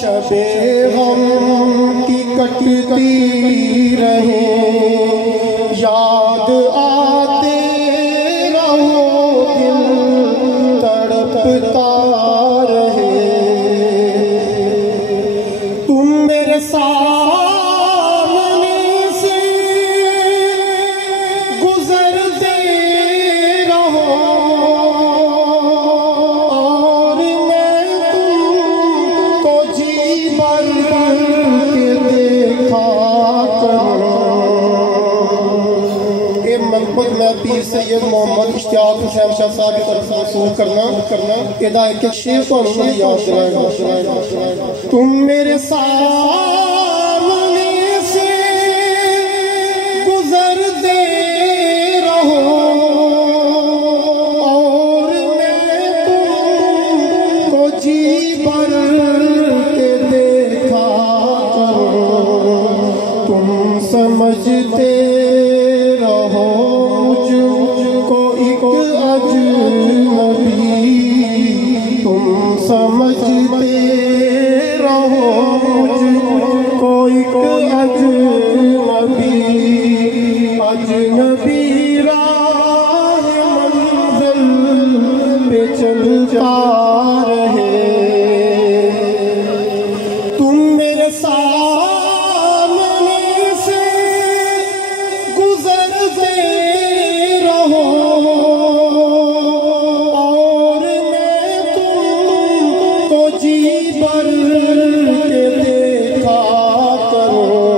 शबे गम की कटती रहे, याद आते रहो दिल तड़पता रहे। तुम मेरे सामने से गुजरते रहो और मैं तुमको जी भर के देखा करूं। ये मनपद में पीर सैयद मोहम्मद इश्तियाक हुसैन शाह साहब की तरफ से वसूल करना एदा एक शेर तो याद दिलाएगा। तुम मेरे सामने से गुजरते रहो और मैं तुमको जी भर के देखा करूं। तुम समझते रहो मुझको एक अजनबी, तुम समझते रहो मुझको एक अजनबी। अजनबी राह मंजिल पे चलता रहे। तुम मेरे सामने से गुजरते रहो और मैं तुमको जी भर के देखा करूं।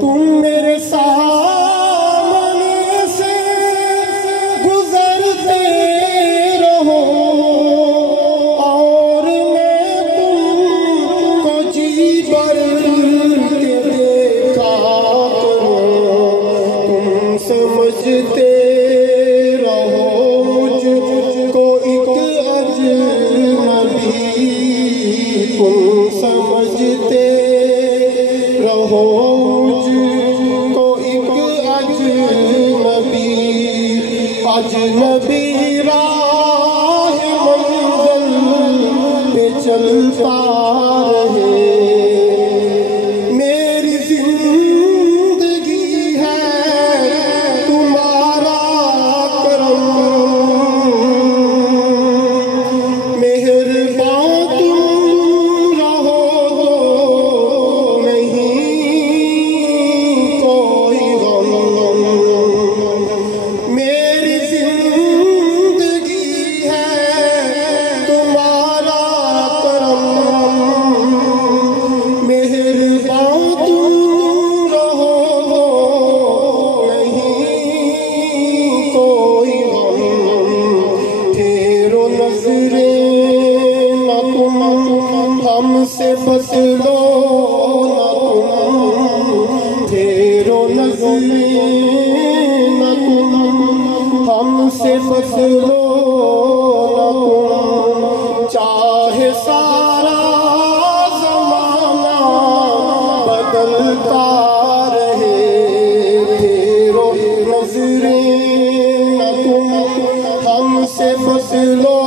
तुम मेरे सामने से गुजरते रहो और मैं तुमको जी भर के देखा करूं। तुम समझते रहो मुझको एक अजनबी, तुम समझते रहो मुझको एक अजनबी। अजनबी राह मंजिल पे चलता रहे। मेरी जिंदगी है तुम्हारा करम, मेहरबान तुम रहो नहीं कोई गम। मेरी जिंदगी है तुम्हारा करम, मेहरबान तुम रहो नहीं कोई गम। फेरो नजरे न तुम हमसे बदलो न तुम, फेरो नजरे न तुम हमसे बदलो न तुम। चाहे सारा जमाना बदलता रहे, फेरो नजरे न तुम हमसे बदलो